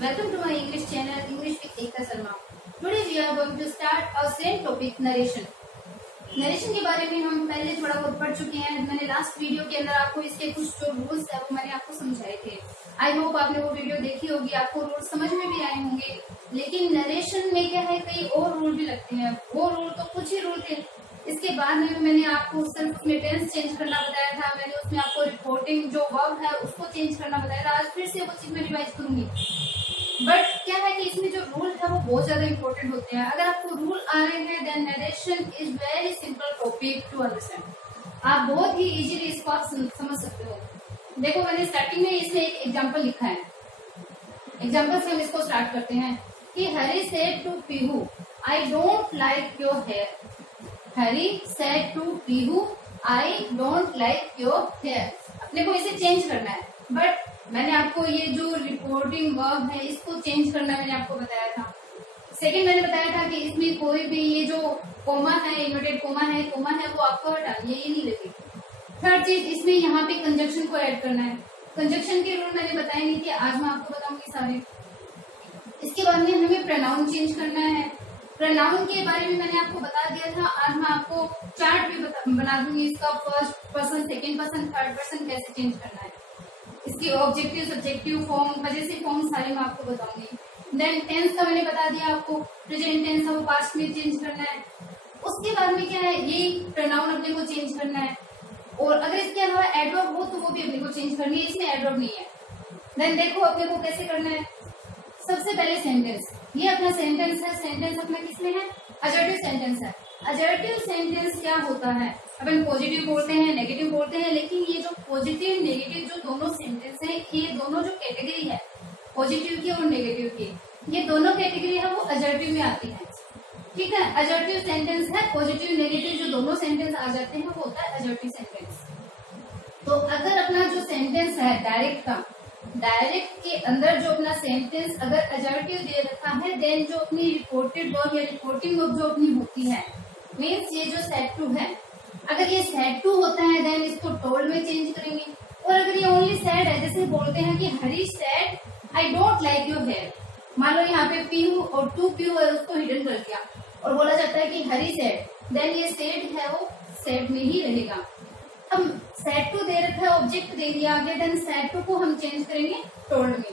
Welcome to my English channel, English with Ekta Sharma. Today we are going to start our same topic, narration. Narration के बारे में हम पहले थोड़ा बहुत पढ़ चुके हैं। मैंने लास्ट वीडियो के अंदर आपको इसके कुछ जो रूल्स है वो मैंने आपको समझाए थे। आई होप आपने वो वीडियो देखी होगी, आपको रूल समझ में भी आए होंगे। लेकिन नरेशन में क्या है, कई और रूल भी लगते हैं। वो रूल तो कुछ ही रूल थे। इसके बाद में मैंने आपको सिर्फ उसमें टेंस चेंज करना बताया था। मैंने उसमें आपको रिपोर्टिंग जो वर्ब है उसको चेंज करना बताया था। आज फिर से वो चीज मैं रिवाइज करूंगी। बट क्या है कि इसमें जो रूल है वो बहुत ज्यादा इंपॉर्टेंट होते हैं। अगर आपको रूल आ रहे हैं then narration is very simple topic to understand. आप बहुत ही इजीली इसको आप समझ सकते हो। देखो, मैंने स्टार्टिंग में इसमें एक एग्जांपल लिखा है। एग्जांपल से हम इसको स्टार्ट करते हैं कि Hari said to Pihu, I don't like your hair. Hari said to Pihu, I don't like your hair. अपने को इसे चेंज करना है, बट मैंने आपको ये जो रिपोर्टिंग वर्ब है इसको चेंज करना मैंने आपको बताया था। सेकंड, मैंने बताया था कि इसमें कोई भी ये जो कोमा है, इन्वर्टेड कोमा है वो आपको हटानी है, ये नहीं लगेगी। थर्ड चीज, इसमें यहाँ पे कंजक्शन को ऐड करना है। कंजक्शन के रूल मैंने बताए नहीं थे, आज मैं आपको बताऊंगी सारे। इसके बाद में हमें प्रोनाउन चेंज करना है। प्रोनाउन के बारे में मैंने आपको बता दिया था। आज मैं आपको चार्ट भी बना दूंगी इसका, first person, second person, third person कैसे चेंज करना है। इसकी objective, subjective form, possessive form सारे मैं आपको बताऊंगी। देन टेंस का मैंने बता दिया आपको, प्रेजेंट टेंस है वो पास्ट में चेंज करना है। उसके बाद में क्या है, ये प्रोनाउन अपने को चेंज करना है। और अगर इसके अलावा एडवर्ब हो तो वो भी अपने को चेंज करनी है। इसमें एडवर्ब नहीं है। देन देखो अपने को कैसे करना है। सबसे पहले सेंटेंस, ये अपना सेंटेंस है। सेंटेंस अपना किसमें है, अजर्टिव सेंटेंस है। अजर्टिव सेंटेंस क्या होता है, अपन पॉजिटिव बोलते हैं, नेगेटिव बोलते हैं, लेकिन ये जो पॉजिटिव नेगेटिव जो दोनों सेंटेंस है, ये दोनों जो कैटेगरी है पॉजिटिव की और नेगेटिव की, ये दोनों कैटेगरी है वो अजर्टिव में आती है। ठीक है, अजर्टिव सेंटेंस है, पॉजिटिव नेगेटिव जो दोनों सेंटेंस आ जाते हैं वो होता है अजर्टिव सेंटेंस। तो अगर अपना जो सेंटेंस है डायरेक्ट का, डायरेक्ट के अंदर जो अपना सेंटेंस अगर अजर्टिव दे रखा है, देन जो अपनी रिपोर्टेड वर्ब या रिपोर्टिंग वर्ब जो अपनी होती है, मीन्स ये जो सेड टू है, अगर ये सेड टू होता है देन इसको टोल्ड में चेंज करेंगे। और अगर ये ओनली सेड है, जैसे बोलते हैं कि Hari said I don't like your hair, मान लो यहाँ पे पीहू और टू पीहू है, उसको हिडन कर दिया और बोला जाता है कि हरी सेड, देन ये सेड है वो सेड में ही रहेगा। अब सेड टू दे रखा है, ऑब्जेक्ट दे दिया आगे, देन सेड टू को हम चेंज करेंगे टोल्ड में।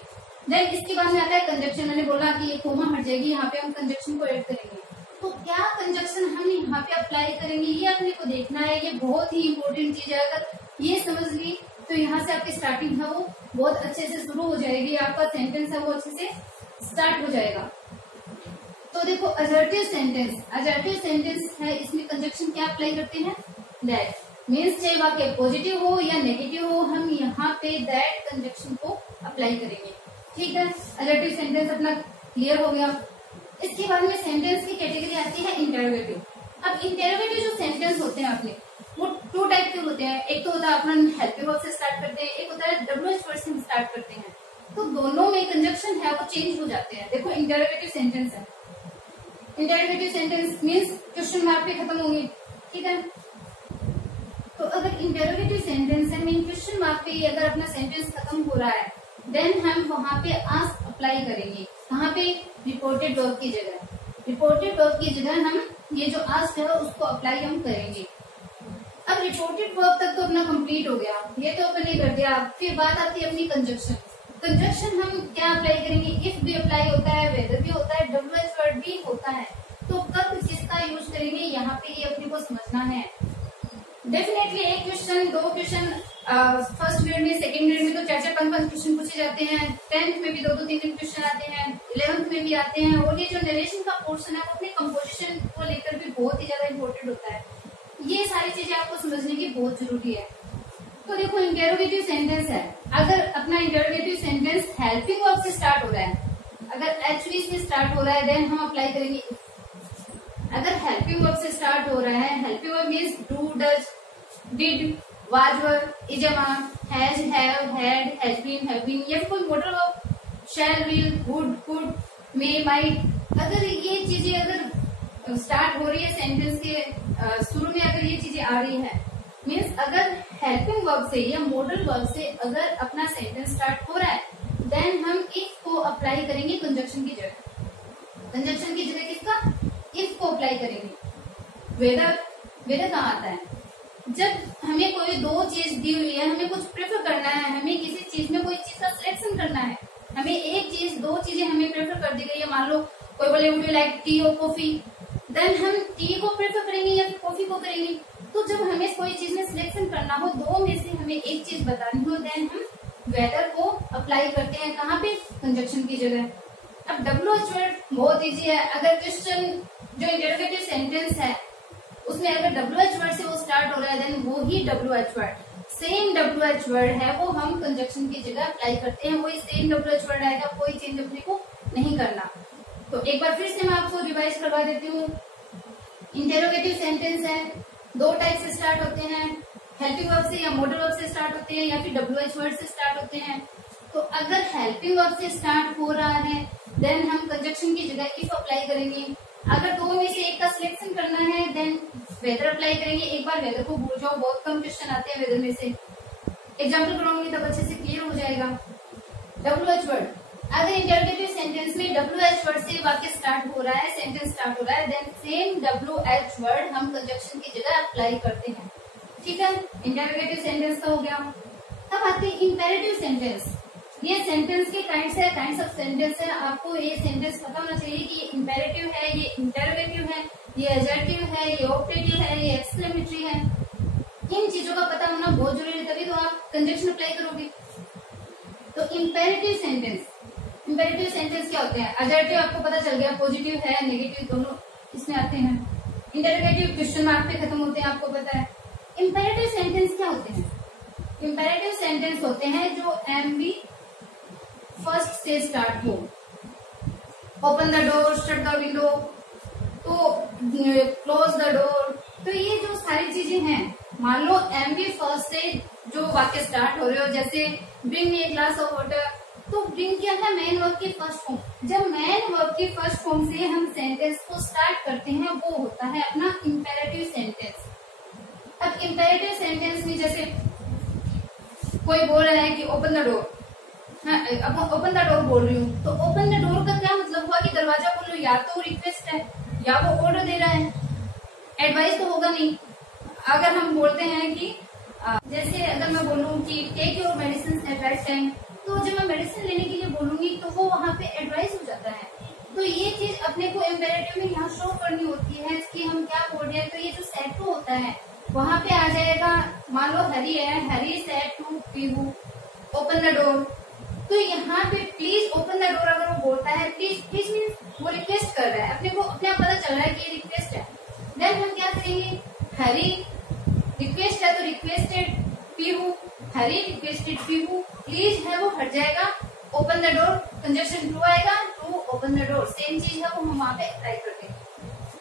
देन इसके बाद में आता है कंजक्शन। मैंने बोला कि ये कोमा हट जाएगी, यहाँ पे हम कंजक्शन को ऐड करेंगे। तो क्या कंजक्शन हम यहाँ पे अप्लाई करेंगे, ये अपने को देखना है। ये बहुत ही इंपॉर्टेंट चीज है। अगर ये समझ ली तो यहाँ से आपकी स्टार्टिंग है वो बहुत अच्छे से शुरू हो जाएगी, आपका सेंटेंस है वो अच्छे से स्टार्ट हो जाएगा। तो देखो, अजर्टिव सेंटेंस, अजर्टिव सेंटेंस है, इसमें कंजक्शन क्या अप्लाई करते हैं, दैट। मीन्स चाहे वाक्य पॉजिटिव हो या नेगेटिव हो, हम यहाँ पे दैट कंजक्शन को अप्लाई करेंगे। ठीक है, अजर्टिव सेंटेंस अपना क्लियर हो गया। इसके बाद में सेंटेंस की कैटेगरी आती है इंटरोगेटिव। अब इंटरोगेटिव जो सेंटेंस होते हैं अपने, वो टू टाइप के होते हैं। एक तो होता है अपन हेल्पिंग वर्ब से स्टार्ट करते हैं, एक होता है डब्ल्यूएच वर्ड से स्टार्ट करते हैं। तो दोनों में कंजक्शन है वो चेंज हो जाते हैं। देखो, इंटरोगेटिव सेंटेंस है, interrogative sentence means question mark पे खत्म होंगे। ठीक है, तो अगर इंटरोगेटिव सेंटेंस है मीन क्वेश्चन मार्क पे अगर अपना सेंटेंस खत्म हो रहा है, देन हम वहां पे आस्क अप्लाई करेंगे। कहाँ पे, रिपोर्टेड वर्ब की जगह। रिपोर्टेड वर्ब की जगह हम ये जो आस्क है उसको अप्लाई हम करेंगे। अब रिपोर्टेड वर्ब तक तो अपना कंप्लीट हो गया, ये तो अपन ने कर दिया। फिर बात आती है अपनी कंजक्शन। कंजक्शन हम क्या अप्लाई करेंगे, इफ भी अप्लाई होता है, वेदर भी होता है, डब्ल्यूएच वर्ड भी होता है। तो कब किसका यूज करेंगे, यहाँ पे ये अपने को समझना है। डेफिनेटली एक क्वेश्चन, दो क्वेश्चन, फर्स्ट ग्रेड में, सेकंड ग्रेड में तो 4-5 क्वेश्चन पूछे जाते हैं। 10th में भी 2-3 क्वेश्चन आते हैं, 11th में भी आते हैं। और ये जो नरेशन का पोर्शन है वो अपने कंपोजिशन को लेकर भी बहुत ही ज्यादा इंपॉर्टेंट होता है। ये सारी चीजें आपको समझने की बहुत जरूरी है। तो देखो, इंटरोगेटिव सेंटेंस है, अगर अपना इंटरोगेटिव सेंटेंस हेल्पिंग वर्ब से स्टार्ट हो रहा है, अगर एचवी से स्टार्ट हो रहा है, देन हम अप्लाई करेंगे। अगर हेल्पिंग वर्ब से स्टार्ट हो रहा है, helping verb means do, does, did, was were, is, am, has, have, had, has been, have been, या कोई model verb, shall, will, would, could, may, might. अगर ये चीजें अगर स्टार्ट हो रही है सेंटेंस के शुरू में, अगर ये चीजें आ रही है, मीन्स अगर हेल्पिंग वर्ब से या मॉडल वर्ब से अगर अपना सेंटेंस स्टार्ट हो रहा है, देन हम इफ को अप्लाई करेंगे कंजक्शन की जगह। कंजक्शन की जगह किसका? इफ को अप्लाई करेंगे। वेदर, वेदर कहाँ आता है? जब हमें कोई दो चीज दी हुई है, हमें कुछ प्रेफर करना है, हमें किसी चीज में कोई चीज का सिलेक्शन करना है, हमें एक चीज, दो चीजें हमें प्रेफर कर दी गई है। मान लो कोई बोले वुड यू लाइक टी और कॉफी, देन हम टी को प्रेफर करेंगे या फिर कॉफी को करेंगे। तो जब हमें कोई चीज में सिलेक्शन करना हो, दो में से हमें एक चीज बतानी हो, देन हम वेदर को अप्लाई करते हैं। कहाँ पे? कंजक्शन की जगह। अब WH वर्ड बहुत इजी है। अगर क्वेश्चन जो इंटरोगेटिव सेंटेंस है उसमें अगर WH वर्ड से वो स्टार्ट हो रहा है, देन वो ही WH word, same WH word है, वो हम कंजक्शन की जगह अप्लाई करते हैं। वही सेम WH वर्ड आएगा, कोई चेंज अपने को नहीं करना। तो एक बार फिर से मैं आपको रिवाइज करवा देती हूँ। इंटरोगेटिव सेंटेंस है, दो टाइप से स्टार्ट होते हैं, हेल्पिंग वर्ब से या मॉडल वर्ब से स्टार्ट होते हैं या फिर WH वर्ड से स्टार्ट होते हैं। तो अगर हेल्पिंग वर्ब से स्टार्ट हो रहा है, देन हम कंजक्शन की जगह इफ अप्लाई करेंगे। अगर दो में से एक का सिलेक्शन करना है, देन वेदर अप्लाई करेंगे। एक बार वेदर को भूल जाओ, बहुत कम क्वेश्चन आते हैं वेदर में से। एग्जाम्पल कराऊंगी तब अच्छे से क्लियर हो जाएगा। WH वर्ड, अगर इंटरोगेटिव सेंटेंस में WH वर्ड से वाक्य स्टार्ट हो रहा है, सेंटेंस स्टार्ट हो रहा है, देन सेम WH वर्ड हम कंजक्शन की जगह अप्लाई करते हैं। ठीक है, इंटरोगेटिव सेंटेंस का हो गया। अब आते हैं इंपेरेटिव सेंटेंस। ये सेंटेंस के काइंड्स ऑफ सेंटेंस है। आपको ये सेंटेंस पता होना चाहिए कि ये इंपेरेटिव है, ये इंटरोगेटिव है, ये एडजेक्टिव है, ये ऑब्जेक्टिव है, ये एक्सक्लेमेटरी है। इन चीजों का पता होना बहुत जरूरी है, तभी तो आप कंजक्शन अप्लाई करोगे। तो इंपेरेटिव सेंटेंस क्या होते हैं? एडजेक्टिव आपको पता चल गया, पॉजिटिव है, नेगेटिव दोनों इसमें आते हैं। इंटरोगेटिव क्वेश्चन मार्क पे खत्म होते हैं, आपको पता है। इंपेरेटिव सेंटेंस क्या होते हैं? इंपेरेटिव सेंटेंस होते हैं जो MV फर्स्ट से स्टार्ट हो। Open the door, shut the window, तो क्लोज द डोर। तो ये जो सारी चीजें हैं, मान लो MV फर्स्ट से जो वाक्य स्टार्ट हो रहे हो, जैसे bring me a glass of water, तो ब्रिंग क्या है? मेन वर्ब की फर्स्ट फॉर्म। जब मेन वर्ब की फर्स्ट फॉर्म से हम सेंटेंस को स्टार्ट करते हैं, वो होता है अपना इंपेरेटिव सेंटेंस। अब इंपेरेटिव सेंटेंस में जैसे कोई बोल रहा है कि ओपन द डोर, अब ओपन द डोर बोल रही हूँ, तो ओपन द डोर का क्या मतलब हुआ कि दरवाजा बोल रही हूँ? या तो रिक्वेस्ट है या वो ऑर्डर दे रहा है, एडवाइस तो होगा नहीं। अगर हम बोलते हैं कि जैसे अगर मैं बोलूँ कि take your medicine at right time, तो जब मैं मेडिसिन लेने के लिए बोलूंगी तो वो वहाँ पे एडवाइस हो जाता है। तो ये चीज अपने को इम्पेरेटिव में यहाँ शो करनी होती है कि हम क्या बोल रहे हैं। तो ये जो सेट टू होता है वहाँ पे आ जाएगा। मान लो हरी है, Hari said to Pihu open the door, तो यहाँ पे प्लीज ओपन द डोर अगर वो बोलता है, प्लीज मीन्स वो रिक्वेस्ट कर रहा है, अपने को अपने आप पता चल रहा है कि ये रिक्वेस्ट है। देन हम क्या करेंगे? हरी रिक्वेस्ट है तो requested Pihu, Hari requested Pihu, please है वो हट जाएगा, open the door conjunction to आएगा, to open the door, same चीज है वो हम वहाँ पे अप्लाई कर देंगे।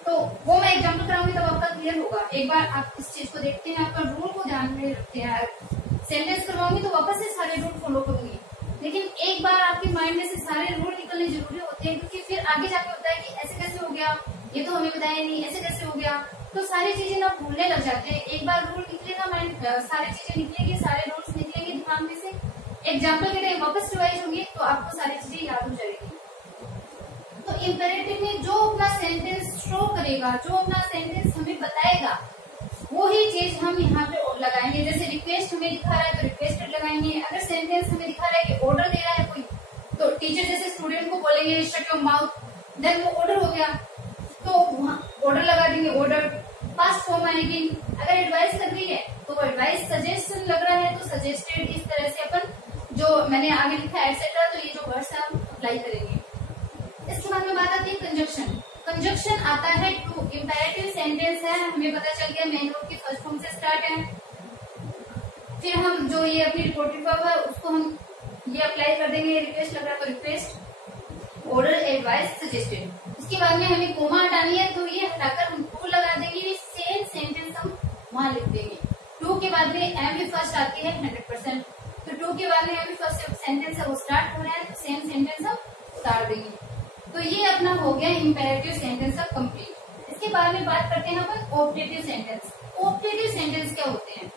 तो वो मैं एग्जाम्पल कराऊंगी तब आपका क्लियर होगा। एक बार आप इस चीज को देखते हैं, आपका रूल को ध्यान में रखते हैं। सेंटेंस करवाऊंगी तो वापस से सारे रूल फॉलो करूंगी, लेकिन एक बार आपके माइंड में से सारे रूल निकलने जरूरी होते हैं, क्योंकि फिर आगे जाके होता है कि ऐसे कैसे हो गया, ये तो हमें बताया नहीं, ऐसे कैसे हो गया, तो सारी चीजें ना भूलने लग जाते हैं। एक बार रूल निकलेगा माइंड, सारी चीजें निकलेंगी, सारे रूल्स निकलेंगे दिमाग में से, एग्जाम्पल के टाइम वापस रिवाइज होंगे तो आपको सारी चीजें याद हो जाएगी। तो इंपेरेटिव में जो अपना सेंटेंस शो करेगा, जो अपना सेंटेंस हमें बताएगा, वो ही चीज हम यहाँ पे लगाएंगे। जैसे रिक्वेस्ट हमें दिखा रहा है तो रिक्वेस्टेड लगाएंगे। अगर सेंटेंस हमें दिखा रहा है कि ऑर्डर दे रहा है कोई, तो टीचर जैसे स्टूडेंट को बोलेंगे शट योर माउथ, देन वो ऑर्डर हो गया तो वहाँ ऑर्डर लगा देंगे, ऑर्डर पास्ट फॉर्म आएगी। अगर एडवाइस कर रही है तो एडवाइस, सजेशन लग रहा है तो सजेस्टेड, इस तरह से अपन जो मैंने आगे लिखा है एटसेट्रा, तो ये जो वर्ड्स है हम अप्लाई करेंगे। इसके बाद में बात आती है कंजक्शन। कंजक्शन आता है टू, इंपेरेटिव सेंटेंस है, हमें पता चल गया मेन वर्ब की फर्स्ट फॉर्म से स्टार्ट है। फिर हम जो ये अपनी रिपोर्टेड वर्ब है उसको हम ये अप्लाई कर देंगे, रिक्वेस्ट लग रहा है तो रिक्वेस्ट, ऑर्डर, एडवाइस, सजेस्टेड। उसके बाद में हमें कोमा हटानी है तो ये हटाकर हम टू लगा देंगे, सेम सेंटेंस हम वहां लिख देंगे। टू के बाद में एम भी फर्स्ट आती है 100%, तो टू के बाद में एम भी फर्स्ट सेंटेंस है वो स्टार्ट हो रहा है तो सेम सेंटेंस हम उतार देंगे। तो ये अपना हो गया इंपेरेटिव सेंटेंस अब कंप्लीट। इसके बारे में बात करते हैं अपन ऑब्जेक्टिव सेंटेंस। ऑब्जेक्टिव सेंटेंस क्या होते हैं?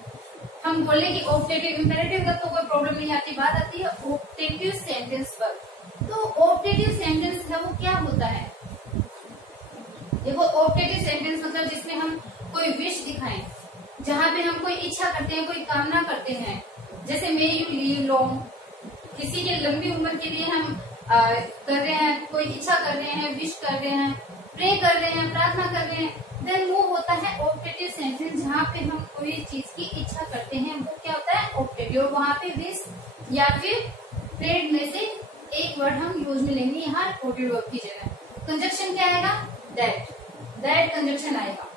हम बोले कि ऑप्टेटिव इंपेरेटिव का तो कोई प्रॉब्लम नहीं आती, बात आती है ऑप्टेटिव सेंटेंस पर। तो ऑप्टेटिव सेंटेंस है वो क्या होता है? देखो ऑप्टेटिव सेंटेंस मतलब जिसमें हम कोई विश दिखाएं, जहाँ पे हम कोई इच्छा करते हैं, कोई कामना करते हैं, जैसे मे यू लीव लॉन्ग, किसी के लंबी उम्र के लिए हम कर रहे हैं, कोई इच्छा कर रहे हैं, विश कर रहे हैं, प्रे कर रहे हैं, प्रार्थना कर रहे हैं, देन वो होता है ऑप्टेटिव सेंटेंस। जहाँ पे हम कोई चीज की इच्छा करते हैं वो क्या होता है? ऑप्टेटिव। और वहां पे विश या फिर प्रेड में से एक वर्ड हम यूज में लेंगे यहाँ ऑप्टेटिव वर्ब की जगह। कंजक्शन क्या आएगा? दैट, दैट कंजक्शन आएगा।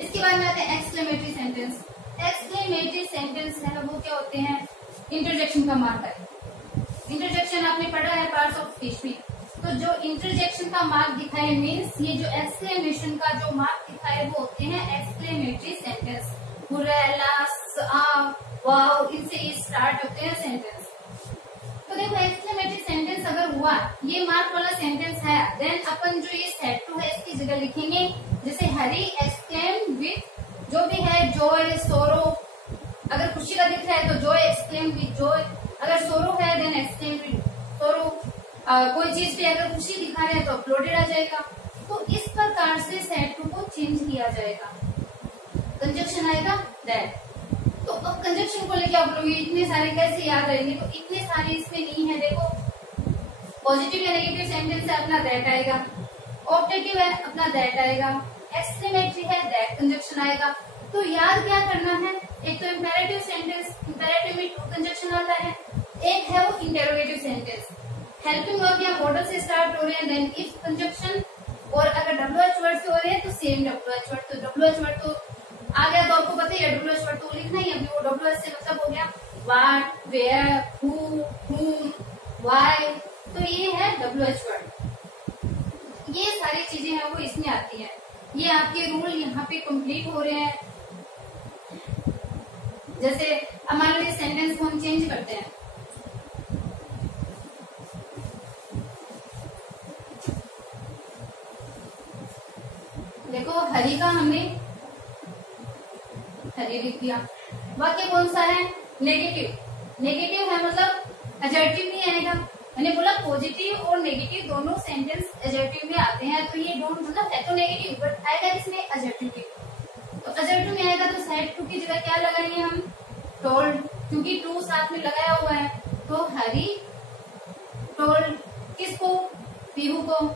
इसके बाद में आते हैं एक्सक्लेमेटरी सेंटेंस। एक्सक्लेमेटरी सेंटेंस है वो क्या होते हैं? इंटरजेक्शन का मार्कर। इंटरजेक्शन आपने पढ़ा है पार्ट्स ऑफ स्पीच में। तो जो इंटरजेक्शन का मार्क दिखाए मीन्स ये जो एक्सक्लेमेशन का जो मार्क दिखाए वो होते हैं एक्सक्लेमेटरी सेंटेंस। वाव, इनसे ये स्टार्ट होते हैं सेंटेंस। तो देखो एक्सक्लेमेटरी सेंटेंस अगर हुआ, ये मार्क वाला सेंटेंस है, देन अपन जो ये सेट टू है इसकी जगह लिखेंगे जैसे हरी एक्सक्लेम विथ जो भी है जॉय, सोरो। अगर खुशी का दिख रहा है तो जॉय एक्सक्लेम विथ जॉय, अगर सोरो है देन एक्सक्लेम विथ सोरो। कोई चीज पे अगर खुशी दिखा रहे हैं तो अपलोडेड आ जाएगा। तो इस प्रकार से सेट टू को चेंज किया जाएगा। कंजक्शन आएगा दैट। तो अब कंजक्शन को लेके आप लोग इतने सारे कैसे याद रहेंगे? तो इतने सारे इसमें नहीं है। देखो पॉजिटिव या नेगेटिव सेंटेंस है अपना दैट आएगा, ऑप्टेटिव है अपना दैट आएगा, एक्सक्लेमेटरी है दैट कंजक्शन आएगा। तो याद क्या करना है? एक तो इंपेरेटिव सेंटेंस, इंपेरेटिव में टू कंजक्शन आता है, एक है वो इंटेरोगेटिव सेंटेंस, हेल्पिंग वर्ब या मॉडल से स्टार्ट हो रहे हैं, देन इफ कंजक्शन। और अगर WH वर्ड से हो रहे हैं तो सेम WH वर्ड। तो WH वर्ड तो आ गया, तो आपको पता ही है WH वर्ड तो लिखना ही है। अभी वो WH से मतलब हो गया what, where, who, whom, why. तो ये है WH वर्ड। ये सारी चीजें हैं वो इसमें आती है। ये आपके रूल यहाँ पे कंप्लीट हो रहे हैं। जैसे अब मान लीजिए सेंटेंस को हम चेंज करते हैं। देखो हरी का हमने हरी लिख दिया। वाक्य कौन सा है? नेगेटिव। नेगेटिव है मतलब एडजेक्टिव नहीं आएगा। मैंने बोला पॉजिटिव और नेगेटिव दोनों सेंटेंस एडजेक्टिव में आते हैं। तो ये डोंट मतलब है तो नेगेटिव, बट आएगा किसमें? एडजेक्टिव में। तो एडजेक्टिव में आएगा तो सेट टू की जगह क्या लगाएंगे हम? टोल्ड, क्योंकि टू साथ में लगाया हुआ है। तो हरी टोल्ड किसको? पीहू को।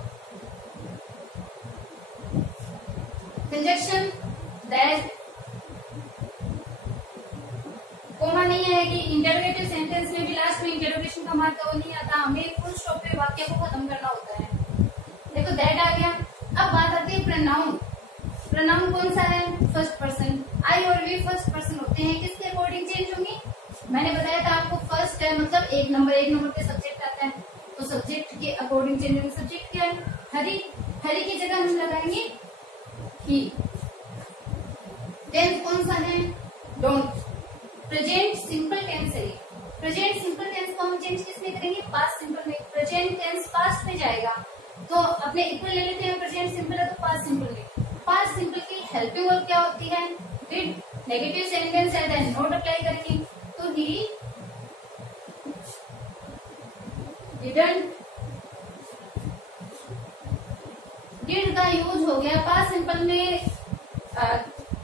कंजक्शन दैट, कोमा नहीं आएगी। इंटरोगेटिव सेंटेंस में भी लास्ट में इंटरोगेशन का मार्क वो नहीं आता, हमें फुल स्टॉप पे वाक्य को खत्म करना होता है। देखो दैट आ गया। अब बात आती है प्रोनाउन। प्रोनाउन कौन सा है? First person. आई और वी फर्स्ट पर्सन होते हैं, किसके अकॉर्डिंग चेंज होंगे? मैंने बताया था आपको फर्स्ट है मतलब एक नंबर पे सब्जेक्ट आता है, तो सब्जेक्ट के अकॉर्डिंग चेंज होंगे। सब्जेक्ट क्या है? हरी। हरी की जगह हम लगाएंगे ही। टेंस कौन सा है? डोंट। प्रेजेंट सिंपल टेंस है। प्रेजेंट सिंपल टेंस को हम चेंज किसमें करेंगे? पास्ट सिंपल में। प्रेजेंट टेंस पास्ट में जाएगा, तो अपने इक्वल ले लेते हैं। प्रेजेंट सिंपल है तो पास्ट सिंपल में। पास्ट सिंपल की हेल्पिंग वर्ब क्या होती है? डिड। नेगेटिव सेंटेंस है देन नॉट अप्लाई करेंगे, तो ही डिडंट। डिड का यूज हो गया पास्ट सिंपल में।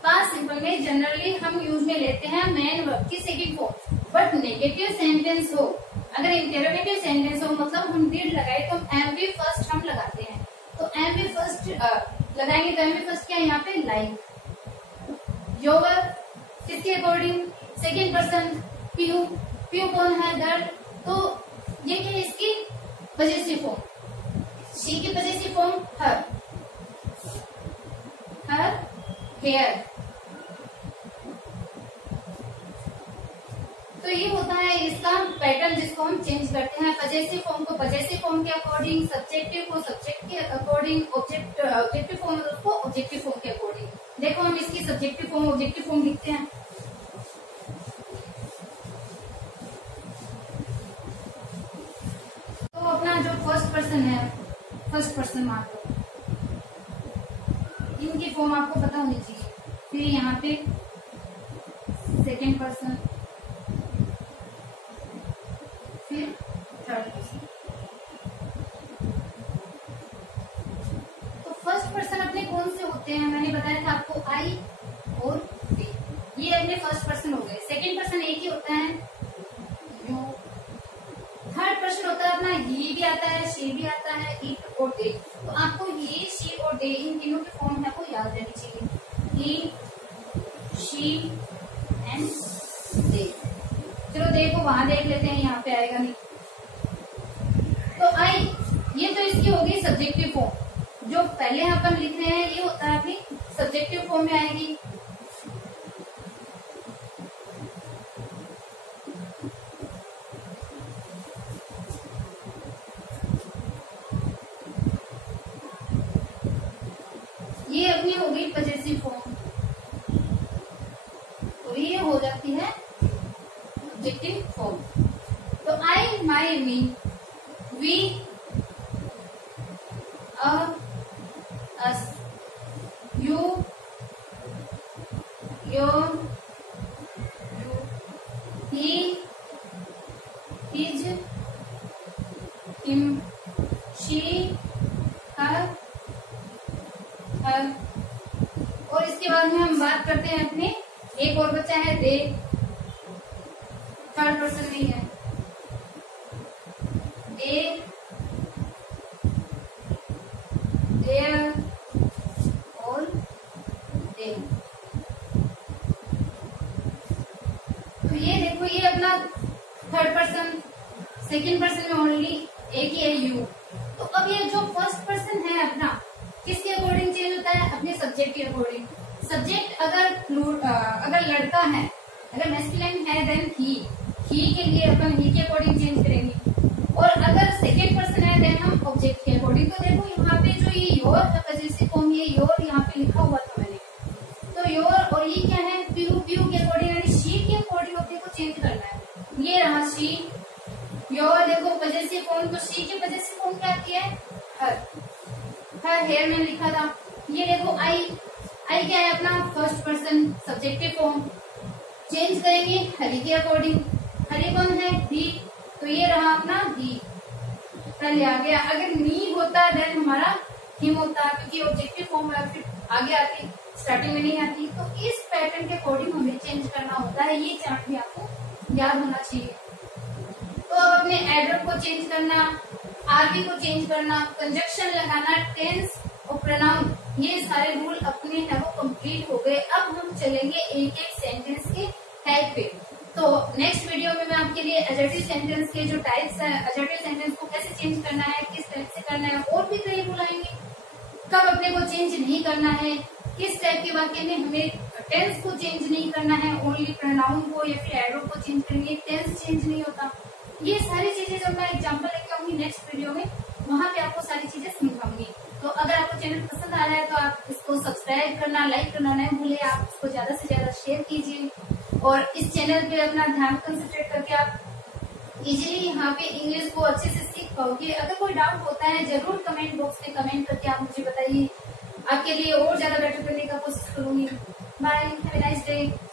पास्ट सिंपल में जनरली हम यूज में लेते हैं मेन वर्ब की second form. But negative sentence हो, अगर इंटेरोगेटिव सेंटेंस हो मतलब हम डिड लगाए तो एम बी फर्स्ट हम लगाते हैं। तो एम बी फर्स्ट लगाएंगे तो एम बी फर्स्ट क्या है यहाँ पे? लाइक। योवर किसके according? Second person Pihu. Pihu कौन है? दैट। तो ये क्या है? इसकी पजेसिव फॉर्म। शी की possessive form her. Her hair. तो ये होता है इसका पैटर्न जिसको हम चेंज करते हैं। पजेसिव फॉर्म को पजेसिव फॉर्म के अकॉर्डिंग, सब्जेक्टिव को सब्जेक्ट के अकॉर्डिंग, ऑब्जेक्टिव फॉर्म को ऑब्जेक्टिव फॉर्म के अकॉर्डिंग। देखो हम इसकी सब्जेक्टिव फॉर्म ऑब्जेक्टिव फॉर्म लिखते हैं। तो अपना जो फर्स्ट पर्सन है, फर्स्ट पर्सन मान लो, इनकी फॉर्म आपको पता होनी चाहिए। फिर यहाँ पे सेकेंड पर्सन, फिर थर्ड पर्सन। तो फर्स्ट पर्सन अपने कौन से होते हैं, मैंने बताया था आपको, आई और वे, ये अपने फर्स्ट पर्सन हो गए। सेकेंड पर्सन एक ही होता है, यू। थर्ड पर्सन होता है अपना ये भी आता है, शी भी आता है, इट और दे। तो आपको ये, शी और दे इन तीनों की फॉर्म है वो याद रहनी चाहिए, ही, शी एंड दे। चलो दे को वहां देख लेते हैं, यहाँ पे आएगा नहीं। तो आई, ये तो इसकी होगी सब्जेक्टिव फॉर्म, जो पहले अपन लिख रहे हैं ये होता है अपनी सब्जेक्टिव फॉर्म में आएगी। ये अपनी होगी पजेसिव फॉर्म, तो ये हो जाती है ऑब्जेक्टिव फॉर्म। तो I, my, me, we, us, you, your, he, his, him, she, her, और इसके बाद में हम बात करते हैं अपने, एक और बच्चा है दे, थर्ड पर्सन नहीं है, दे, देयर और देम। तो ये देखो, ये अपना थर्ड पर्सन, सेकेंड पर्सन में ओनली एक ही है, यू। तो अब ये जो फर्स्ट पर्सन है अपना, किसके अकॉर्डिंग चेंज होता है, अपने सब्जेक्ट के अकॉर्डिंग। सब्जेक्ट अगर लड़का है, अगर मैस्कुलिन है, देन ही के लिए अपन ही के अकॉर्डिंग चेंज करेंगे। और अगर सेकेंड पर्सन है, देन हम ऑब्जेक्ट के अकॉर्डिंग। तो देखो यहाँ पे जो ये योर है पजेसिव फॉर्म, ये योर यहाँ पे लिखा हुआ था मैंने, तो योर और ये क्या है, पीयू के अकॉर्डिंग, यानी शी के अकॉर्डिंग होते को चेंज करना है। ये रहा शी, योर देखो पजेसिव फॉर्म, तो शी के पजेसिव फॉर्म क्या आती है, हर हेयर मैंने लिखा था। ये देखो आई क्या है अपना first person subjective form, change करेंगे हरी के अकॉर्डिंग। हरी कौन है, ही, तो ये रहा अपना ही, पहले आ गया। अगर नी होता देन हमारा हिम होता, क्योंकि ऑब्जेक्टिव फॉर्म है, फिर आगे आती, स्टार्टिंग में नहीं आती। तो इस पैटर्न के अकॉर्डिंग हमें चेंज करना होता है, ये चार्ट भी आपको याद होना चाहिए। तो अब अपने एडवर्ब को चेंज करना, आरबी को चेंज करना, कंजक्शन लगाना, टेंस और प्रोनाउन, ये सारे रूल अपने हैं वो कंप्लीट हो गए। अब हम चलेंगे एक एक सेंटेंस के हेल्प पे। तो नेक्स्ट वीडियो में मैं आपके लिए एडजेक्टिव सेंटेंस के जो टाइप्स है, एडजेक्टिव सेंटेंस को कैसे चेंज करना है, किस टाइप से करना है, और भी कई रूल आएंगे। कब अपने को चेंज नहीं करना है, किस टाइप के वाक्य में हमें टेंस को चेंज नहीं करना है, ओनली प्रोनाउन को या फिर एडवर्ब को चेंज करेंगे, टेंस चेंज नहीं होता। ये सारी चीजें जब मैं एग्जाम्पल लेके आऊंगी नेक्स्ट वीडियो में, वहां पे आपको सारी चीजें समझाऊंगी। तो अगर आपको चैनल पसंद आ रहा है तो आप इसको सब्सक्राइब करना, लाइक करना नहीं भूले, आप इसको ज्यादा से ज्यादा शेयर कीजिए और इस चैनल पे अपना ध्यान कंसंट्रेट करके आप इजीली यहाँ पे इंग्लिश को अच्छे से सीख पाओगे। अगर कोई डाउट होता है जरूर कमेंट बॉक्स में कमेंट करके आप मुझे बताइए, आपके लिए और ज्यादा बेटर करने का कोशिश करूंगी। Bye, have a nice day.